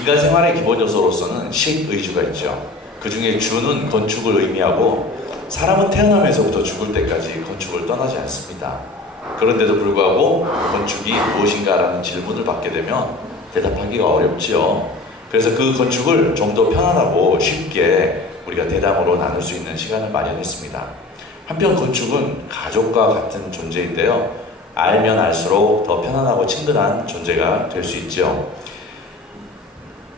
인간 생활의 기본 요소로서는 식의주가 있죠. 그 중에 주는 건축을 의미하고 사람은 태어나면서부터 죽을 때까지 건축을 떠나지 않습니다. 그런데도 불구하고 건축이 무엇인가라는 질문을 받게 되면 대답하기가 어렵지요. 그래서 그 건축을 좀 더 편안하고 쉽게 우리가 대담으로 나눌 수 있는 시간을 마련했습니다. 한편 건축은 가족과 같은 존재인데요. 알면 알수록 더 편안하고 친근한 존재가 될 수 있죠.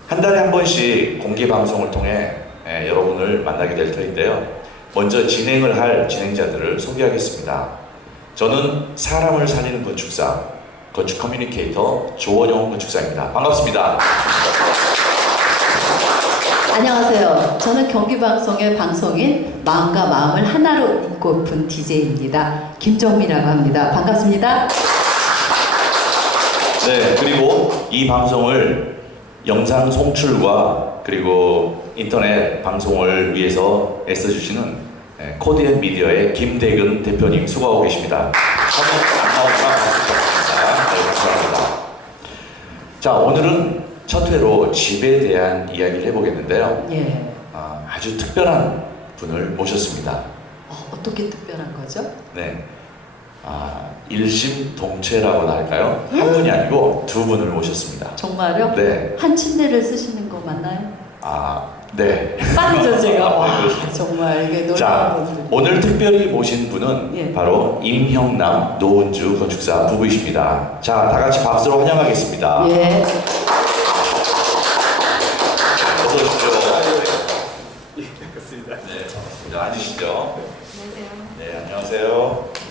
한 달에 한 번씩 공개 방송을 통해 여러분을 만나게 될 터인데요. 먼저 진행을 할 진행자들을 소개하겠습니다. 저는 사람을 살리는 건축사, 건축 커뮤니케이터 조원용 건축사입니다. 반갑습니다. 안녕하세요. 저는 경기방송의 방송인 마음과 마음을 하나로 잇고픈 DJ입니다. 김정미라고 합니다. 반갑습니다. 네, 그리고 이 방송을 영상 송출과 그리고 인터넷 방송을 위해서 애써주시는 코디앤미디어의 김대근 대표님 수고하고 계십니다. 한번 안 나오지만 박수 부탁드립니다. 네, 감사합니다. 자, 오늘은 첫 회로 집에 대한 이야기를 해보겠는데요. 예. 아주 특별한 분을 모셨습니다. 어떻게 특별한 거죠? 네, 일심동체라고나 할까요? 한 분이 아니고 두 분을 모셨습니다. 정말요? 네. 한 침대를 쓰시는 거 맞나요? 네. 빠르죠 제가. 와, 그렇습니다. 정말 이게 자, 놀라운 분들. 오늘 특별히 모신 분은 예. 바로 임형남, 노은주 건축사 부부이십니다. 자, 다 같이 박수로 환영하겠습니다. 예. 어서 오십시오. 예, 반갑습니다. 네, 반갑습니다. 앉으시죠. 안녕하세요. 네, 안녕하세요.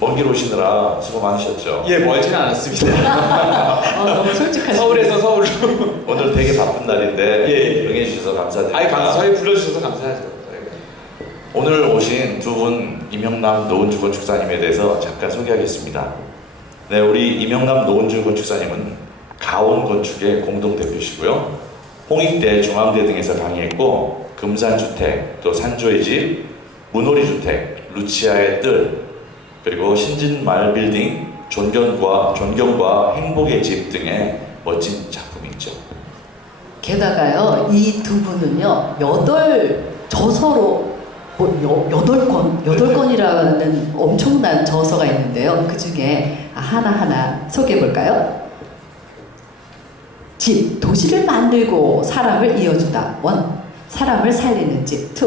먼 길 오시느라 수고 많으셨죠? 예, 멀지는 않았습니다. 너무 솔직하시네. 서울에서 서울로. 오늘 되게 바쁜 날인데 예. 응해주셔서 감사드립니다. 아이, 저희 불러주셔서 감사하죠. 오늘 오신 두 분 임형남 노은주 건축사님에 대해서 잠깐 소개하겠습니다. 네, 우리 임형남 노은주 건축사님은 가온 건축의 공동 대표시고요. 홍익대, 중앙대 등에서 강의했고 금산주택, 또 산조의 집, 문호리주택, 루치아의 뜰, 그리고 신진말 빌딩, 존경과 행복의 집 등의 멋진 작품이 있죠. 게다가요, 이 두 분은요, 8저서로, 8권이라는 엄청난 저서가 있는데요. 그 중에 하나하나 소개해 볼까요? 집, 도시를 만들고 사람을 이어주다. 1. 사람을 살리는 집. 2.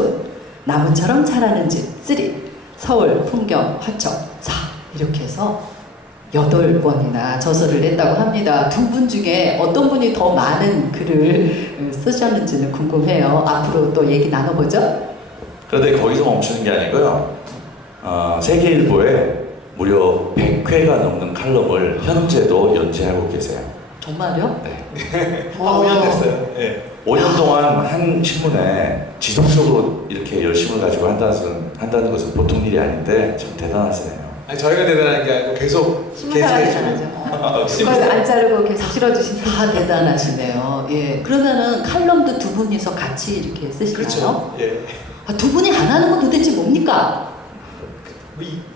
나무처럼 자라는 집. 3. 서울 풍경 화첩. 4. 이렇게 해서 8권이나 저서를 냈다고 합니다. 두 분 중에 어떤 분이 더 많은 글을 쓰셨는지는 궁금해요. 앞으로 또 얘기 나눠보죠. 그런데 거기서 멈추는 게 아니고요. 세계일보에 무려 100회가 넘는 칼럼을 현재도 연재하고 계세요. 정말요? 네. 한 5년 됐어요. 예. 5년 동안 한 신문에 지속적으로 이렇게 열심을 가지고 한다는 것은 보통 일이 아닌데 참 대단하시네요. 아니, 저희가 대단한 게 아니고 계속 신문사가 계속해주는. 대단하죠. 그걸 안 자르고 계속 실어주시니까. 다 대단하시네요. 예. 그러면은 칼럼도 두 분이서 같이 이렇게 쓰시나요? 그렇죠. 예. 두 분이 안 하는 건 도대체 뭡니까?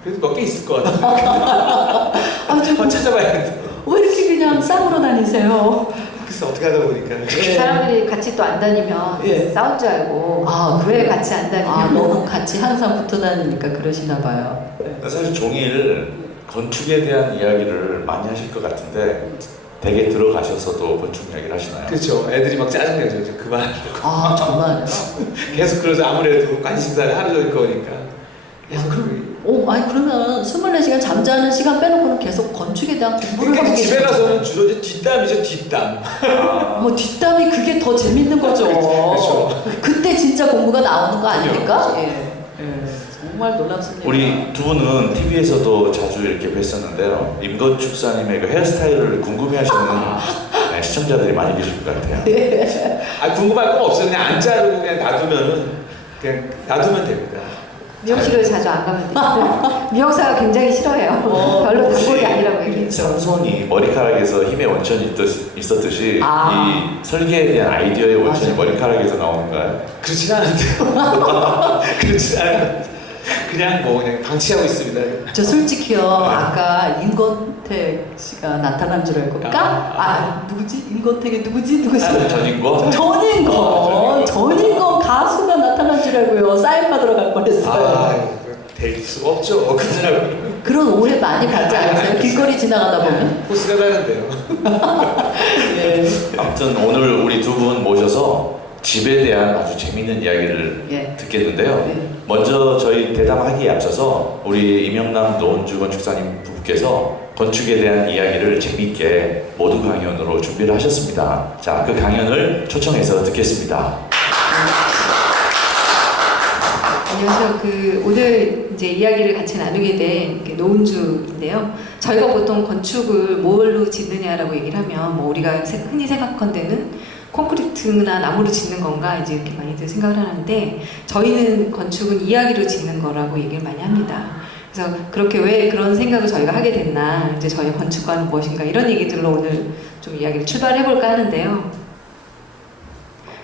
그래도 몇 개 있을 것 같아요. 한번 찾아봐야겠는데. 왜 이렇게 그냥 싸우러 다니세요? 그래서 어떻게 하다 보니까. 사람들이 같이 또 안 다니면 예. 싸운 줄 알고 그래요? 왜 같이 안 다니면 너무 같이 항상 붙어 다니니까 그러시나 봐요. 사실 종일 건축에 대한 이야기를 많이 하실 것 같은데 댁에 들어가셔서도 건축 이야기를 하시나요? 그렇죠. 애들이 막 짜증내죠. 이제 그만하려고. 정말요? 계속 그러죠. 아무래도 관심사를 하루 종일 거니까. 그러면 24시간 잠자는 시간 빼놓고는 계속 건축에 대한 공부를 그러니까 하고 집에 계시죠? 가서는 주로 이제 뒷담이죠. 뒷담. 뒷담이 그게 더 재밌는 거죠. 그렇죠. 그때 진짜 공부가 나오는 거 아닙니까? 그렇죠. 예. 정말 놀랍습니다. 우리 두 분은 TV에서도 자주 이렇게 뵀었는데요. 임 건축사님의 그 헤어스타일을 궁금해하시는 시청자들이 많이 계실 것 같아요. 궁금할 거 없어요. 그냥 안 자르고 그냥 놔두면 됩니다. 미용실을 자주 안 가면 돼요. 미용사가 굉장히 싫어해요. 별로 단골이 아니라고 얘기해요. 삼손이 머리카락에서 힘의 원천이 있었듯이 이 설계에 대한 아이디어의 원천이 머리카락에서 나오는가요? 그렇진 않은데요. 그렇진 않은데. 그냥 뭐 그냥 방치하고 있습니다. 저 솔직히요 아까 임권택 씨가 나타난 줄 알고 누구지? 임권택이 누구지? 전인권? 전인권 가수가 나타난 줄 알고요 사인 받으러 갈 뻔했어요. 될 수가 없죠. 그 사람 그런 오해 많이 받지 않았어요? 길거리 지나가다 보면? 호수가 다른데요. 네. 아무튼 오늘 우리 두 분 모셔서 집에 대한 아주 재미있는 이야기를 예. 듣겠는데요. 네. 먼저 저희 대담하기에 앞서서 우리 임영남 노원주 건축사님 부부께서 건축에 대한 이야기를 재미있게 모두 강연으로 준비를 하셨습니다. 자, 그 강연을 초청해서 듣겠습니다. 안녕하세요. 오늘 이제 이야기를 같이 나누게 된 노은주인데요. 저희가 보통 건축을 뭘로 짓느냐라고 얘기를 하면 뭐 우리가 흔히 생각한데는 콘크리트나 나무로 짓는 건가 이제 이렇게 많이들 생각을 하는데 저희는 건축은 이야기로 짓는 거라고 얘기를 많이 합니다. 그래서 그렇게 왜 그런 생각을 저희가 하게 됐나 이제 저희 건축과는 무엇인가 이런 얘기들로 오늘 좀 이야기를 출발해 볼까 하는데요.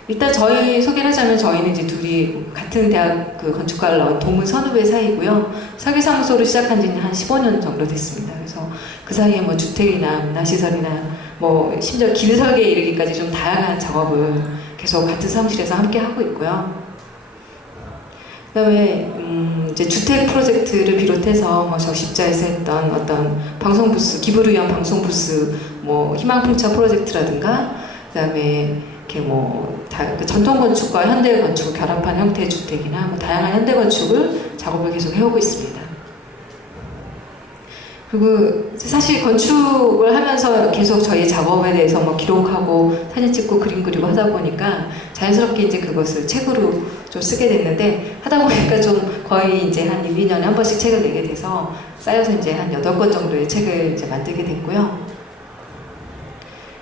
일단 저희 소개를 하자면 저희는 이제 둘이 같은 대학 건축과를 나온 동문 선후배 사이고요. 설계사무소를 시작한 지는 한 15년 정도 됐습니다. 그래서 그 사이에 뭐 주택이나 문화시설이나 뭐 심지어 길 설계에 이르기까지 좀 다양한 작업을 계속 같은 사무실에서 함께 하고 있고요. 그다음에 이제 주택 프로젝트를 비롯해서 뭐 적십자에서 했던 어떤 방송 부스, 기부를 위한 방송 부스, 뭐 희망풍차 프로젝트라든가, 그다음에 이렇게 그 전통 건축과 현대 건축을 결합한 형태의 주택이나 뭐 다양한 현대 건축을 작업을 계속 해오고 있습니다. 그리고 사실 건축을 하면서 계속 저희 작업에 대해서 뭐 기록하고 사진 찍고 그림 그리고 하다 보니까 자연스럽게 이제 그것을 책으로 좀 쓰게 됐는데 하다 보니까 좀 거의 이제 한 1, 2년에 한 번씩 책을 내게 돼서 쌓여서 이제 한 8권 정도의 책을 이제 만들게 됐고요.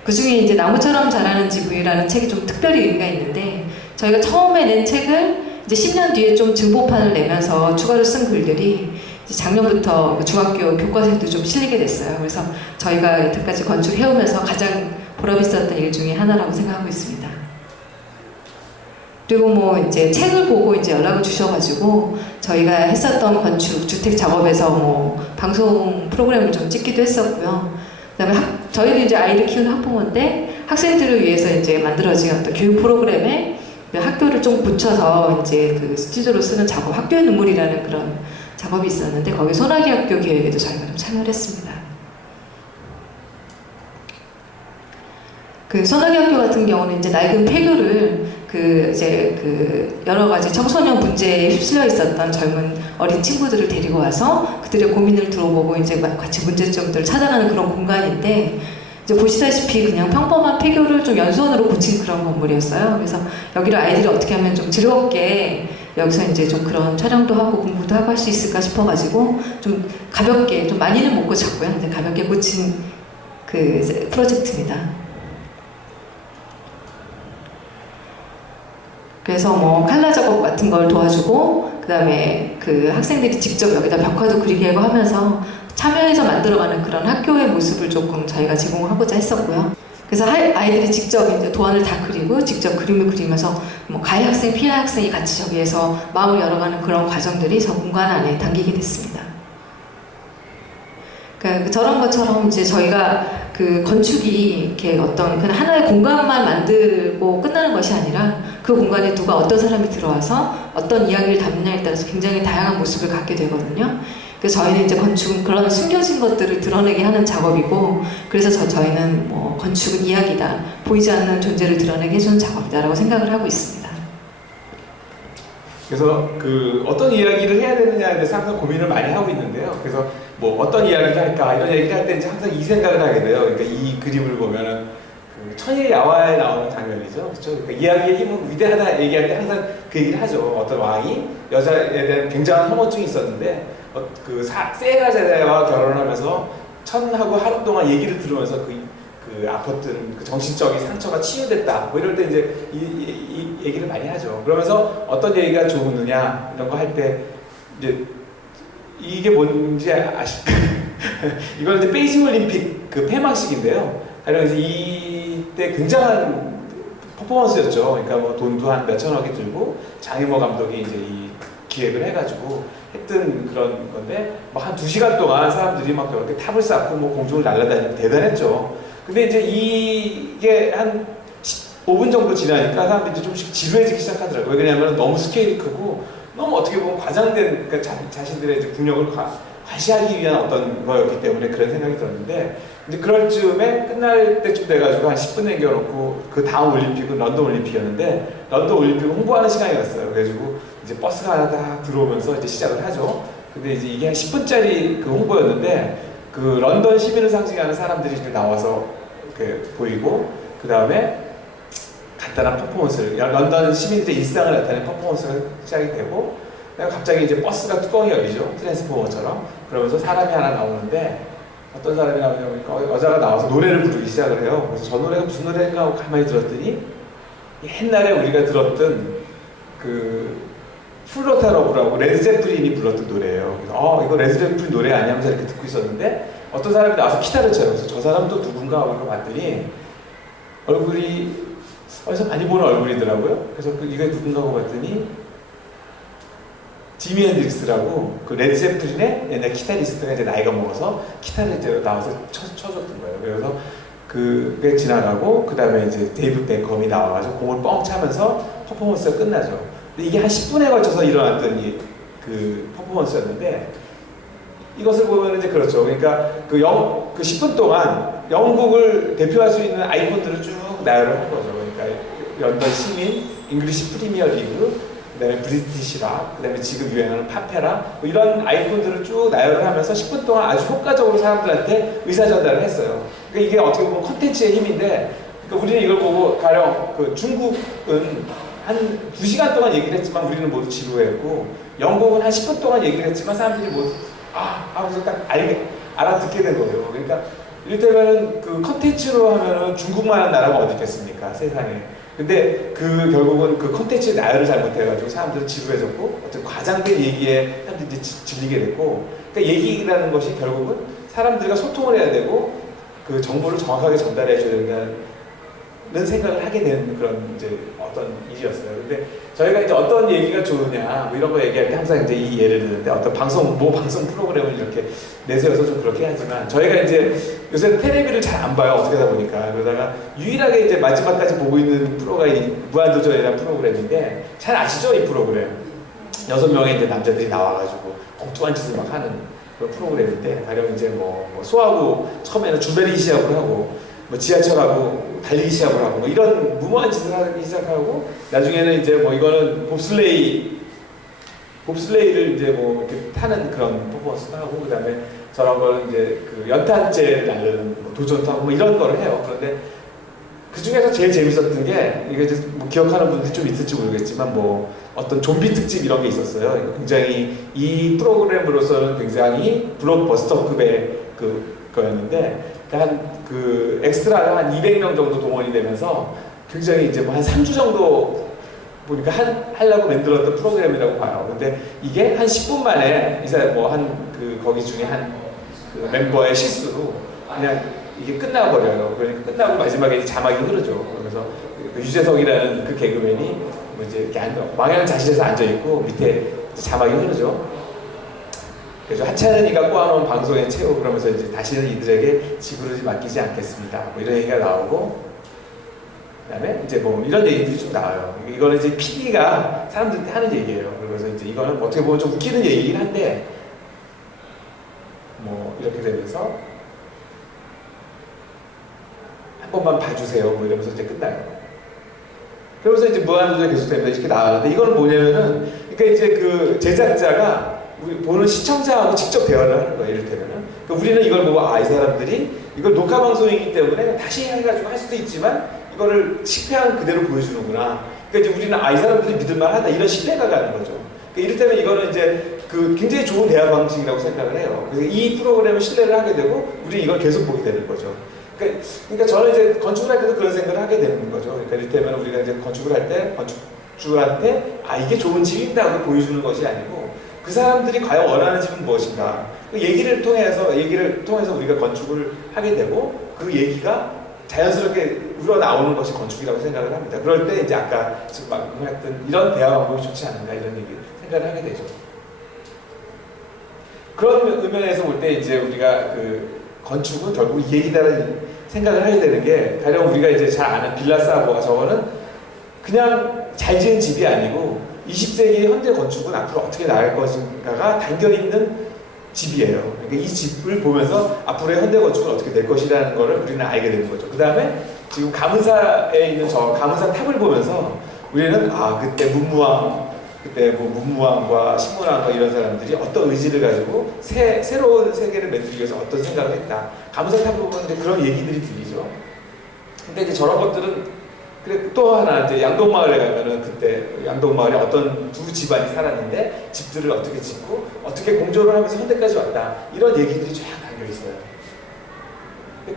그 중에 이제 나무처럼 자라는 지구라는 책이 좀 특별히 의미가 있는데 저희가 처음에 낸 책을 이제 10년 뒤에 좀 증보판을 내면서 추가로 쓴 글들이 이제 작년부터 중학교 교과서에도 좀 실리게 됐어요. 그래서 저희가 여태까지 건축해오면서 가장 보람 있었던 일 중에 하나라고 생각하고 있습니다. 그리고 뭐 이제 책을 보고 이제 연락을 주셔가지고 저희가 했었던 건축 주택 작업에서 뭐 방송 프로그램을 좀 찍기도 했었고요. 그다음에 저희도 이제 아이를 키우는 학부모인데 학생들을 위해서 이제 만들어진 어떤 교육 프로그램에 학교를 좀 붙여서 이제 그 스튜디오로 쓰는 작업, 학교의 눈물이라는 그런 작업이 있었는데 거기 소나기 학교 기획에도 저희가 좀 참여를 했습니다. 그 소나기 학교 같은 경우는 이제 낡은 폐교를 여러 가지 청소년 문제에 휩쓸려 있었던 젊은 어린 친구들을 데리고 와서 그들의 고민을 들어보고 이제 같이 문제점들을 찾아가는 그런 공간인데 이제 보시다시피 그냥 평범한 폐교를 좀 연수원으로 고친 그런 건물이었어요. 그래서 여기를 아이들이 어떻게 하면 좀 즐겁게 여기서 이제 좀 그런 촬영도 하고 공부도 하고 할 수 있을까 싶어가지고 좀 가볍게, 좀 많이는 못 고쳤고요. 근데 가볍게 고친 그 프로젝트입니다. 그래서 뭐 칼라 작업 같은 걸 도와주고 그다음에 그 학생들이 직접 여기다 벽화도 그리게 하고 하면서 참여해서 만들어가는 그런 학교의 모습을 조금 저희가 제공하고자 했었고요. 그래서 아이들이 직접 이제 도안을 다 그리고 직접 그림을 그리면서 뭐 가해 학생, 피해 학생이 같이 저기에서 마음을 열어가는 그런 과정들이 저 공간 안에 담기게 됐습니다. 그러니까 저런 것처럼 이제 저희가 그 건축이 이렇게 어떤 그냥 하나의 공간만 만들고 끝나는 것이 아니라 그 공간에 누가 어떤 사람이 들어와서 어떤 이야기를 담느냐에 따라서 굉장히 다양한 모습을 갖게 되거든요. 그래서 저희는 이제 건축은 그런 숨겨진 것들을 드러내게 하는 작업이고, 그래서 저희는 뭐 건축은 이야기다, 보이지 않는 존재를 드러내게 해주는 작업이다라고 생각을 하고 있습니다. 그래서 그 어떤 이야기를 해야 되느냐에 대해서 항상 고민을 많이 하고 있는데요. 그래서 뭐 어떤 이야기를 할까 이런 얘기를 할 때 이제 항상 이 생각을 하게 돼요. 그러니까 이 그림을 보면은 그 천의 야화에 나오는 장면이죠. 그렇죠? 그러니까 이야기의 힘은 위대하다 얘기할 때 항상 그 얘기를 하죠. 어떤 왕이 여자에 대한 굉장한 혐오증이 있었는데 그 세라제다와 결혼하면서 천하고 하루 동안 얘기를 들으면서 그 아팠던 그 정신적인 상처가 치유됐다. 뭐 이럴 때 이제 이 얘기를 많이 하죠. 그러면서 어떤 얘기가 좋느냐 이런 거 할 때 이제 이게 뭔지 아실까요? 이건 이제 베이징 올림픽 그 폐막식인데요. 그래서 이때 굉장한 퍼포먼스였죠. 그러니까 뭐 돈도 한 몇천억이 들고 장혜모 감독이 이제 이 기획을 해가지고 했던 그런 건데 뭐 한 2시간 동안 사람들이 막 이렇게 탑을 쌓고 뭐 공중을 날아다니고 대단했죠. 근데 이제 이게 한 15분 정도 지나니까 사람들이 이제 좀씩 지루해지기 시작하더라고요. 왜냐하면 너무 스케일이 크고 너무 어떻게 보면 과장된 그러니까 자신들의 이제 국력을 과시하기 위한 어떤 거였기 때문에 그런 생각이 들었는데 이제 그럴 즈음에 끝날 때쯤 돼가지고 한 10분 남겨놓고 그 다음 올림픽은 런던 올림픽이었는데 런던 올림픽 홍보하는 시간이었어요. 그래가지고 이제 버스가 하나 딱 들어오면서 이제 시작을 하죠. 근데 이제 이게 한 10분짜리 그 홍보였는데 그 런던 시민을 상징하는 사람들이 이렇게 나와서 이렇게 보이고 그 다음에 간단한 퍼포먼스를 런던 시민들의 일상을 나타내는 퍼포먼스가 시작이 되고 갑자기 이제 버스가 뚜껑이 열리죠. 트랜스포머처럼. 그러면서 사람이 하나 나오는데 어떤 사람이 나오냐면 여자가 나와서 노래를 부르기 시작을 해요. 그래서 저 노래가 무슨 노래인가 하고 가만히 들었더니 옛날에 우리가 들었던 그 플로타 러브라고 레드 제플린이 불렀던 노래예요. 그래서 이거 레드 제플린 노래 아니냐면서 이렇게 듣고 있었는데 어떤 사람이 나와서 기타를 쳐요. 그래서 저 사람도 누군가 하고 봤더니 얼굴이 어디서 많이 보는 얼굴이더라고요. 그래서 이게 누군가 하고 봤더니 지미 핸드릭스라고 그 레드 제플린의 옛날 기타리스트가 이제 나이가 먹어서 기타를 이제 나와서 쳐줬던 거예요. 그래서 그게 지나가고 그 다음에 이제 데이브 베컴이 나와가지고 공을 뻥 차면서 퍼포먼스가 끝나죠. 근데 이게 한 10분에 걸쳐서 일어났던 그 퍼포먼스였는데 이것을 보면 이제 그렇죠. 그러니까 그 10분 동안 영국을 대표할 수 있는 아이콘들을 쭉 나열을 한 거죠. 그러니까 런던 시민, 잉글리시 프리미어 리그, 그다음에 브리티시 락, 그다음에 지금 유행하는 파페라 뭐 이런 아이콘들을 쭉 나열을 하면서 10분 동안 아주 효과적으로 사람들한테 의사 전달을 했어요. 그러니까 이게 어떻게 보면 콘텐츠의 힘인데, 그러니까 우리는 이걸 보고 가령 그 중국은 한 2시간 동안 얘기를 했지만 우리는 모두 지루했고, 영국은 한 10분 동안 얘기를 했지만 사람들이 모두 하고서 딱 알아듣게 된 거예요. 그러니까 이를테면 그 콘텐츠로 하면은 중국만한 나라가 어디 있겠습니까, 세상에. 근데 결국은 그 콘텐츠의 나열을 잘못해가지고 사람들은 지루해졌고 어떤 과장된 얘기에 사람들이 질리게 됐고, 그러니까 얘기라는 것이 결국은 사람들과 소통을 해야 되고 그 정보를 정확하게 전달해 줘야 된다는 생각을 하게 된 그런 이제 어떤 일이었어요. 근데 저희가 이제 어떤 얘기가 좋으냐 뭐 이런 거 얘기할 때 항상 이제 이 예를 드는데, 어떤 방송 프로그램을 이렇게 내세워서 좀 그렇게 하지만 저희가 이제 요새 텔레비를 잘 안 봐요. 어떻게 하다 보니까. 그러다가 유일하게 이제 마지막까지 보고 있는 프로가 이 무한도전이라는 프로그램인데, 잘 아시죠? 이 프로그램 6명의 이제 남자들이 나와가지고 엉뚱한 짓을 막 하는 그런 프로그램인데, 가령 이제 뭐 소하고 처음에는 줄다리기 시합을 하고 뭐 지하철하고 달리기 시합을 하고 뭐 이런 무모한 짓을 하기 시작하고, 나중에는 이제 뭐 이거는 봅슬레이를 이제 뭐 이렇게 타는 그런 퍼포먼스도 하고, 그 다음에 저런 거는 이제 그 연탄재를 날르는 뭐 도전하고 뭐 이런 거를 해요. 그런데 그 중에서 제일 재밌었던 게, 이게 이제 뭐 기억하는 분들이 좀 있을지 모르겠지만 뭐 어떤 좀비 특집 이런 게 있었어요. 굉장히 이 프로그램으로서는 굉장히 블록버스터급의 거였는데, 그 엑스트라가 한 200명 정도 동원이 되면서 굉장히 이제 뭐 한 3주 정도 보니까 하려고 만들었던 프로그램이라고 봐요. 근데 이게 한 10분 만에 거기 중에 그 멤버의 실수로 그냥 이게 끝나버려요. 그러니까 끝나고 마지막에 자막이 흐르죠. 그러면서 그 유재석이라는 그 개그맨이 뭐 이제 이렇게 망향자실에서 앉아있고 밑에 자막이 흐르죠. 그래서 하찮은이가 꼬아놓은 방송의 최후, 그러면서 이제 다시는 이들에게 지부르지 맡기지 않겠습니다. 뭐 이런 얘기가 나오고, 그다음에 이제 뭐 이런 얘기들이 좀 나와요. 이거는 이제 PD가 사람들한테 하는 얘기예요. 그래서 이제 이거는 어떻게 보면 좀 웃기는 얘기긴 한데, 뭐 이렇게 되면서 한 번만 봐주세요. 뭐 이러면서 이제 끝나요. 그러면서 이제 무한도전이 계속됩니다. 이렇게 나가는데, 이거는 뭐냐면은, 그러니까 이제 그 제작자가 우리 보는 시청자하고 직접 대화를 하는 거예요. 이를테면은. 그러니까 우리는 이걸 보고 이 사람들이 이걸 녹화 방송이기 때문에 다시 해가지고 할 수도 있지만 이거를 실패한 그대로 보여주는구나. 그러니까 이제 우리는 이 사람들이 믿을만하다, 이런 신뢰가 가는 거죠. 그러니까 이를테면 이거는 이제 그 굉장히 좋은 대화 방식이라고 생각을 해요. 그래서 이 프로그램을 신뢰를 하게 되고 우리는 이걸 계속 보게 되는 거죠. 그러니까 저는 이제 건축을 할 때도 그런 생각을 하게 되는 거죠. 그러니까 이를테면 우리가 이제 건축을 할 때 건축주한테 이게 좋은 집입니다 고 보여주는 것이 아니고, 그 사람들이 과연 원하는 집은 무엇인가, 그 얘기를 통해서 우리가 건축을 하게 되고, 그 얘기가 자연스럽게 우러나오는 것이 건축이라고 생각을 합니다. 그럴 때 이제 아까 지금 막 했던 이런 대화 방법이 좋지 않은가, 이런 얘기 생각을 하게 되죠. 그런 의면에서 볼 때 이제 우리가 그 건축은 결국 이 얘기다라는 생각을 하게 되는 게, 가령 우리가 이제 잘 아는 빌라사보가 저거는 그냥 잘 지은 집이 아니고 20세기의 현대 건축은 앞으로 어떻게 나갈 것인가가 담겨 있는 집이에요. 그러니까 이 집을 보면서 앞으로의 현대 건축은 어떻게 될 것이라는 거를 우리는 알게 되는 거죠. 그 다음에 지금 가문사에 있는 저 가문사 탑을 보면서 우리는 그때 문무왕과 신문왕과 이런 사람들이 어떤 의지를 가지고 새로운 세계를 만들기 위해서 어떤 생각을 했다. 가문사 탑을 보면 이제 그런 얘기들이 들리죠. 근데 이제 저런 것들은, 그래 또 하나 이제 양동마을에 가면은 그때 양동마을에 어떤 두 집안이 살았는데 집들을 어떻게 짓고 어떻게 공조를 하면서 현대까지 왔다, 이런 얘기들이 쫙 담겨 있어요.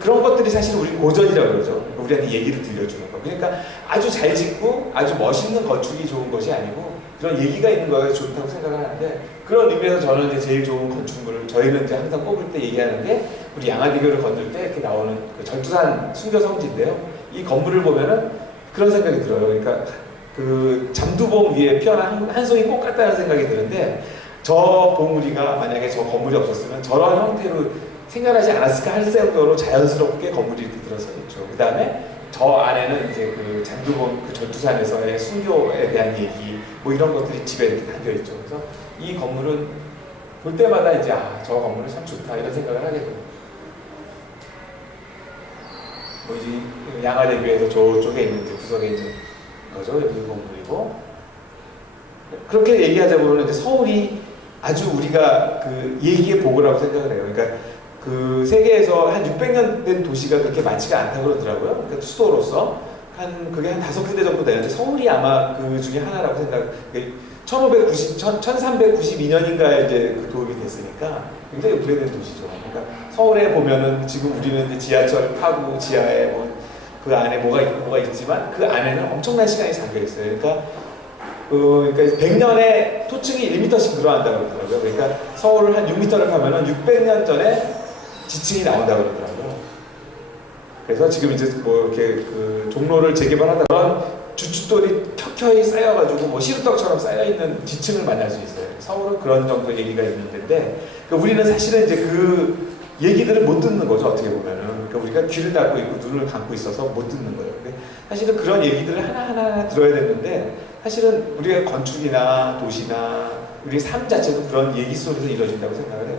그런 것들이 사실 우리 고전이라고 그러죠. 우리한테 얘기를 들려주는 거. 그러니까 아주 잘 짓고 아주 멋있는 건축이 좋은 것이 아니고 그런 얘기가 있는 거가 좋다고 생각을 하는데, 그런 의미에서 저는 이제 제일 좋은 건축물을 저희는 이제 항상 꼽을 때 얘기하는 게 우리 양화대교를 건널 때 이렇게 나오는 그 절두산 순교성지인데요. 이 건물을 보면은 그런 생각이 들어요. 그러니까 그 잠두봉 위에 피어난 한 송이 꽃 같다는 생각이 드는데, 저 봉우리가 만약에 저 건물이 없었으면 저런 형태로 생겨나지 않았을까 할 정도로 자연스럽게 건물이 이렇게 들어서 있죠. 그 다음에 저 안에는 이제 그 잠두봉 그 절두산에서의 순교에 대한 얘기 뭐 이런 것들이 집에 이렇게 담겨 있죠. 그래서 이 건물은 볼 때마다 이제 저 건물은 참 좋다 이런 생각을 하게 돼요. 뭐 이제 양화대교에서 저쪽에 있는 이제 구석에 있는 거죠. 여기 건물이고, 그렇게 얘기하자면 이제 서울이 아주 우리가 그 얘기의 보고라고 생각을 해요. 그러니까 그 세계에서 한 600년 된 도시가 그렇게 많지가 않다고 그러더라고요. 그러니까 수도로서 그게 한 5군데 정도 되는데 서울이 아마 그 중에 하나라고 생각. 1392년인가에 이제 그 도입이 됐으니까 굉장히 오래된 도시죠. 그러니까 서울에 보면은 지금 우리는 이제 지하철 타고 지하에 뭐 그 안에 뭐가 있지만 그 안에는 엄청난 시간이 잠겨 있어요. 그러니까 100년에 토층이 1m씩 늘어난다고 그러더라고요. 그러니까 서울을 한 6m를 가면은 600년 전에 지층이 나온다고 그러더라고요. 그래서 지금 이제 뭐 이렇게 그 종로를 재개발하다 그런 주춧돌이 켜켜이 쌓여가지고 뭐 시루떡처럼 쌓여있는 지층을 만날 수 있어요. 서울은 그런 정도 얘기가 있는 데인데, 그러니까 우리는 사실은 이제 그 얘기들을 못 듣는 거죠. 어떻게 보면은. 그러니까 우리가 귀를 닫고 있고 눈을 감고 있어서 못 듣는 거예요. 근데 사실은 그런 얘기들을 하나하나 들어야 되는데, 사실은 우리가 건축이나 도시나 우리 삶 자체도 그런 얘기 속에서 이루어진다고 생각을 해요.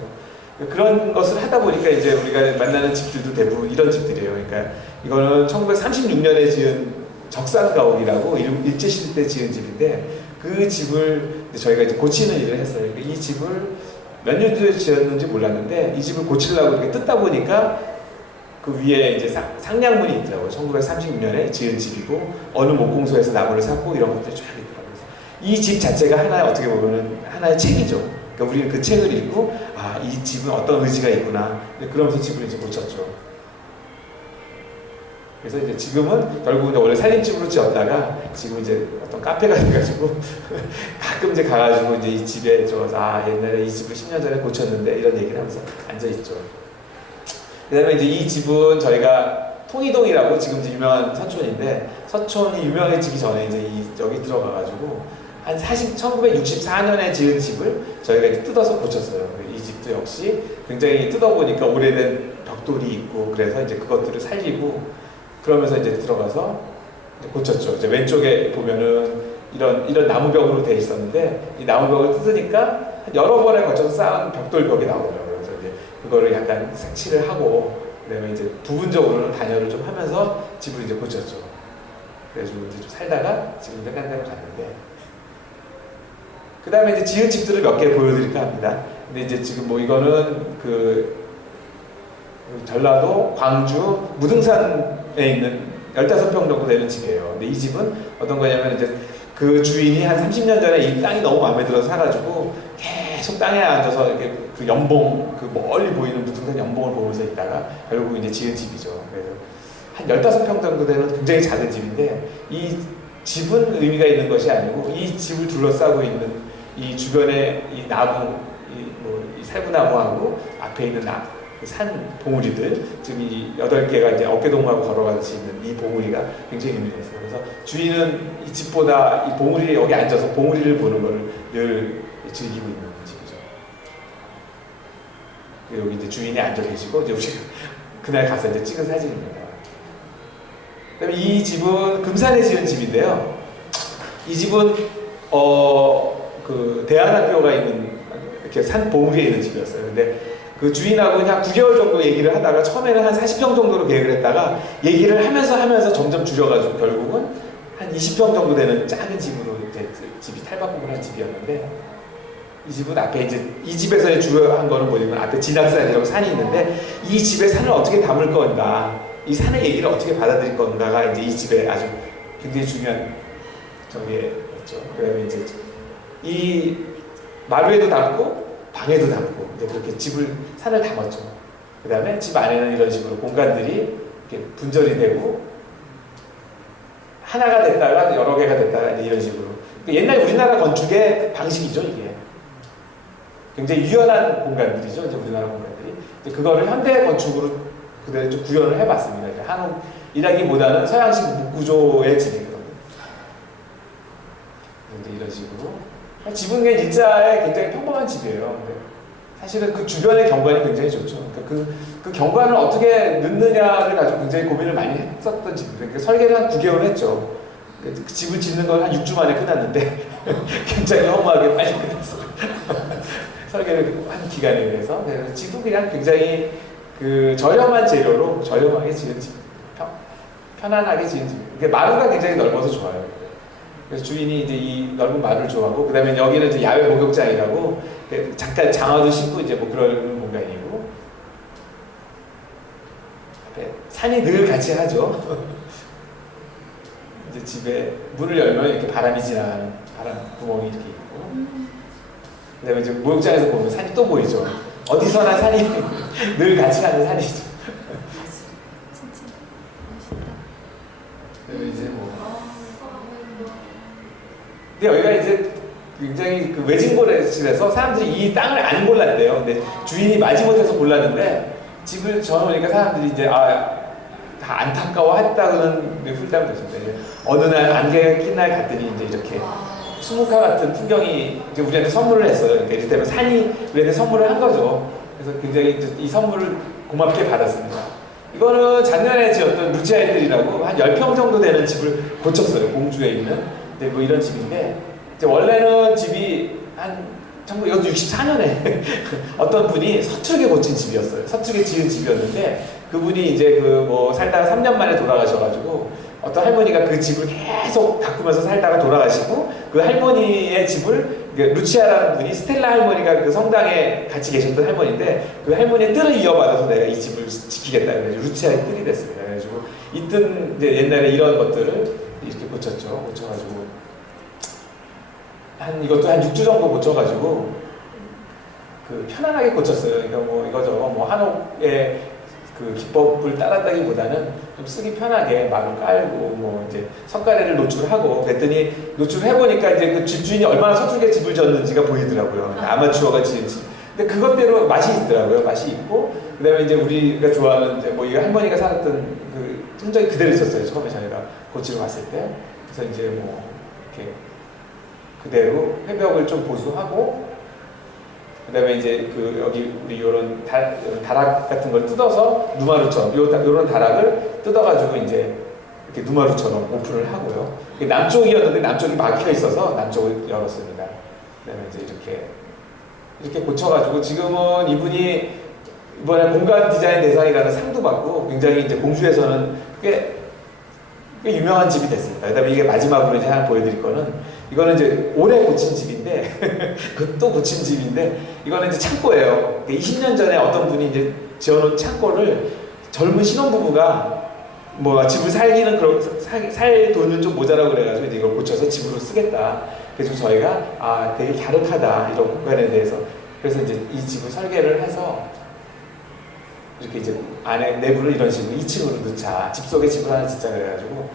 그런 것을 하다 보니까 이제 우리가 만나는 집들도 대부분 이런 집들이에요. 그러니까 이거는 1936년에 지은 적산가옥이라고 일제시대 때 지은 집인데, 그 집을 저희가 이제 고치는 일을 했어요. 그러니까 이 집을 몇 년도에 지었는지 몰랐는데 이 집을 고치려고 이렇게 뜯다 보니까 그 위에 이제 상량문이 있더라고요. 1936년에 지은 집이고 어느 목공소에서 나무를 샀고 이런 것들이 쫙 있더라고요. 이 집 자체가 하나의 어떻게 보면은 하나의 책이죠. 그러니까 우리는 그 책을 읽고 이 집은 어떤 의지가 있구나. 그러면서 집을 이제 고쳤죠. 그래서 이제 지금은 결국은 이제 원래 살림집으로 지었다가 지금 이제 어떤 카페가 돼가지고 가끔 이제 가가지고 이제 이 집에 들어가서 옛날에 이 집을 10년 전에 고쳤는데 이런 얘기를 하면서 앉아있죠. 그 다음에 이제 이 집은 저희가 통이동이라고 지금 유명한 서촌인데, 서촌이 유명해지기 전에 이제 여기 들어가가지고 한 1964년에 지은 집을 저희가 이제 뜯어서 고쳤어요. 이 집도 역시 굉장히 뜯어보니까 오래된 벽돌이 있고 그래서 이제 그것들을 살리고 그러면서 이제 들어가서 이제 고쳤죠. 이제 왼쪽에 보면은 이런 나무벽으로 돼 있었는데 이 나무벽을 뜯으니까 여러 번에 걸쳐서 쌓은 벽돌벽이 나오더라고요. 그래서 이제 그거를 약간 색칠을 하고 그다음에 이제 부분적으로는 단열을 좀 하면서 집을 이제 고쳤죠. 그래가지고 이제 좀 살다가 지금 이제 딴 데로 갔는데, 그 다음에 이제 지은 집들을 몇 개 보여드릴까 합니다. 근데 이제 지금 뭐 이거는 그 전라도, 광주, 무등산에 있는 15평 정도 되는 집이에요. 근데 이 집은 어떤 거냐면 이제 그 주인이 한 30년 전에 이 땅이 너무 마음에 들어서 사가지고 계속 땅에 앉아서 이렇게 그 연봉, 그 멀리 보이는 무등산 연봉을 보면서 있다가 결국 이제 지은 집이죠. 그래서 한 15평 정도 되는 굉장히 작은 집인데, 이 집은 의미가 있는 것이 아니고 이 집을 둘러싸고 있는 이 주변에 이 나무, 이 살구나무하고 앞에 있는 산 봉우리들, 지금 이 8개가 이제 어깨동무하고 걸어갈 수 있는 이 봉우리가 굉장히 의미가 있어요. 그래서 주인은 이 집보다 이 봉우리에 여기 앉아서 봉우리를 보는 걸 늘 즐기고 있는 집이죠. 여기 이제 주인이 앉아 계시고 이제 우리가 그날 가서 이제 찍은 사진입니다. 그다음에 이 집은 금산에 지은 집인데요. 이 집은 그 대안학교가 있는 이렇게 산 봉우리에 있는 집이었어요. 근데 그 주인하고 그냥 9개월 정도 얘기를 하다가 처음에는 한 40평 정도로 계획을 했다가 얘기를 하면서 점점 줄여가지고 결국은 한 20평 정도 되는 작은 집으로 이제 집이 탈바꿈을 한 집이었는데 이 집은 앞에 이제 이 집에서의 주요한 거는 뭐냐면 앞에 진학산이라고 산이 있는데 이 집에 산을 어떻게 담을 건가 이 산의 얘기를 어떻게 받아들일 건가가 이제 이 집에 아주 굉장히 중요한 저기였죠. 그다음에 이제 이 마루에도 담고 방에도 담고 이제 그렇게 집을 산을 담았죠. 그다음에 집 안에는 이런 식으로 공간들이 이렇게 분절이 되고 하나가 됐다가 여러 개가 됐다가 이제 이런 식으로 옛날 우리나라 건축의 방식이죠 이게. 굉장히 유연한 공간들이죠 이제 우리나라 공간들이. 이제 그거를 현대 건축으로 그대로 좀 구현을 해봤습니다. 이제 한옥이라기보다는 서양식 묵구조의 집이거든요. 이제 이런 식으로 집은 그냥 일자에 굉장히 평범한 집이에요. 근데 사실은 그 주변의 경관이 굉장히 좋죠. 그러니까 그 경관을 어떻게 넣느냐를 가지고 굉장히 고민을 많이 했었던 집이에요. 그러니까 설계를 한 9개월 했죠. 그 집을 짓는 건 한 6주 만에 끝났는데 굉장히 허무하게 빨리 끝났어요. 설계를 한 기간에 의해서. 그래서 집은 그냥 굉장히 그 저렴한 재료로 저렴하게 지은 집, 편안하게 지은 집. 그러니까 마루가 굉장히 넓어서 좋아요. 그래서 주인이 이제 이 넓은 마루를 좋아하고, 그다음에 여기는 이제 야외 목욕장이라고 잠깐 장화도 신고 이제 뭐 그런 공간이고, 산이 늘 같이 하죠. 이제 집에 문을 열면 이렇게 바람이 지나가는 바람 구멍이 이렇게 있고, 그다음에 이제 목욕장에서 보면 산이 또 보이죠. 어디서나 산이 늘 같이 하는 산이죠. 그다음에 이제 뭐. 근데 여기가 이제 굉장히 그 외진곳에서 사람들이 이 땅을 안 골랐대요. 근데 주인이 마지못해서 골랐는데 집을 전오니까 사람들이 이제 다 안타까워했다고는 풀담을 냈는데 어느 날 안개가 낀 날 갔더니 이제 이렇게 수묵화 같은 풍경이 이제 우리한테 선물을 했어요. 그러니까 이를테면 산이 우리한테 선물을 한 거죠. 그래서 굉장히 이 선물을 고맙게 받았습니다. 이거는 작년에 지었던 루치아이들이라고 한 10평 정도 되는 집을 고쳤어요. 공주에 있는. 네, 뭐 이런 집인데 이제 원래는 집이 한 1964년에 어떤 분이 서투르게 고친 집이었어요. 서투르게 지은 집이었는데 그분이 이제 그 뭐 살다가 3년 만에 돌아가셔가지고 어떤 할머니가 그 집을 계속 가꾸면서 살다가 돌아가시고 그 할머니의 집을 루치아라는 분이 스텔라 할머니가 그 성당에 같이 계셨던 할머니인데 그 할머니의 뜰을 이어받아서 내가 이 집을 지키겠다 그래가지고 루치아의 뜰이 됐습니다. 그래가지고 이 뜰 이제 옛날에 이런 것들을 이렇게 고쳤죠. 고쳐가지고 이것도 한 6주 정도 고쳐가지고 그 편안하게 고쳤어요. 그러니까 뭐 이거저거 뭐 한옥의 그 기법을 따랐다기보다는 좀 쓰기 편하게 마루 깔고 뭐 이제 석가래를 노출하고 그랬더니 노출해보니까 이제 그 집주인이 얼마나 서툴게 집을 졌는지가 보이더라고요. 아마추어가 지은 집. 근데 그것대로 맛이 있더라고요. 맛이 있고 그다음에 이제 우리가 좋아하는 이제 뭐 이 할머니가 살았던 그 흔적이 그대로 있었어요. 처음에 저희가 고치러 갔을 때. 그래서 이제 뭐 이렇게 그대로 회벽을 좀 보수하고 그다음에 이제 그 여기 우리 요런 다락 같은 걸 뜯어서 누마루처럼 요런 다락을 뜯어가지고 이제 이렇게 누마루처럼 오픈을 하고요. 남쪽이었는데 남쪽이 막혀 있어서 남쪽을 열었습니다. 그다음에 이제 이렇게 고쳐가지고 지금은 이분이 이번에 공간 디자인 대상이라는 상도 받고 굉장히 이제 공주에서는 꽤 유명한 집이 됐습니다. 그다음에 이게 마지막으로 이제 하나 보여드릴 거는 이거는 이제 올해 고친 집인데 또 고친 집인데 이거는 이제 창고예요. 20년 전에 어떤 분이 이제 지어놓은 창고를 젊은 신혼부부가 뭐 집을 살기는 살 돈은 좀 모자라고 그래가지고 이제 이걸 고쳐서 집으로 쓰겠다. 그래서 저희가 되게 갸륵하다 이런 공간에 대해서 그래서 이제 이 집을 설계를 해서 이렇게 이제 안에 내부를 이런 식으로 2층으로 넣자. 집 속에 집을 하나 짓자 그래가지고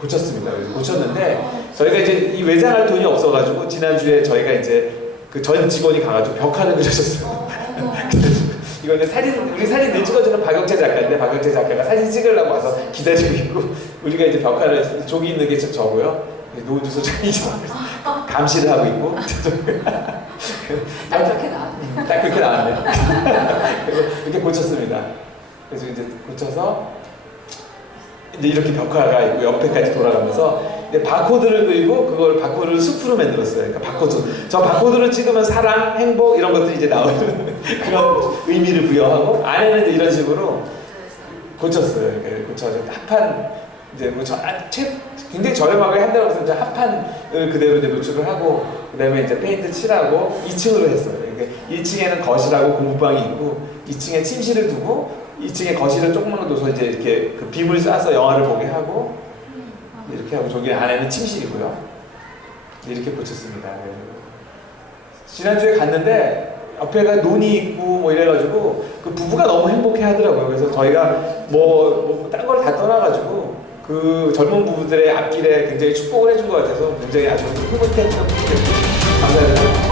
고쳤습니다. 그래서 고쳤는데 저희가 이제 이 외장할 돈이 없어가지고 지난주에 저희가 이제 그 전 직원이 가가지고 벽화를 그려줬어요. 이거 이제 우리 사진을 찍어주는 박영채 작가인데 박영채 작가가 사진 찍으려고 와서 기다리고 있고 우리가 이제 벽화를 조기 있는 게 저고요. 노은주 소장이 감시를 하고 있고 딱 그렇게 나왔네. 딱 그렇게 나왔네요. 그래서 이렇게 고쳤습니다. 그래서 이제 고쳐서 이제 이렇게 벽화가 있고 옆에까지 돌아가면서 이제 바코드를 그리고 그걸 바코드를 숲으로 만들었어요. 그러니까 바코드. 저 바코드를 찍으면 사랑, 행복 이런 것들이 이제 나오는 그런 의미를 부여하고 안에는 이제 이런 식으로 고쳤어요. 그러니까 고쳐서 합판 이제 뭐 굉장히 저렴하게 한다고 해서 이제 합판을 그대로 이제 노출을 하고 그다음에 이제 페인트 칠하고 2층으로 했어요. 그러니까 1층에는 거실하고 공부방이 있고 2층에 침실을 두고 2층에 거실을 조금만 둬서 이제 이렇게 그 빔을 쏴서 영화를 보게 하고 이렇게 하고 저기 안에는 침실이고요. 이렇게 고쳤습니다. 지난주에 갔는데 옆에가 논이 있고 뭐 이래가지고 그 부부가 너무 행복해 하더라고요. 그래서 저희가 뭐 딴 걸 다 떠나가지고 그 젊은 부부들의 앞길에 굉장히 축복을 해준 것 같아서 굉장히 아주 흐뭇했던 감사합니다.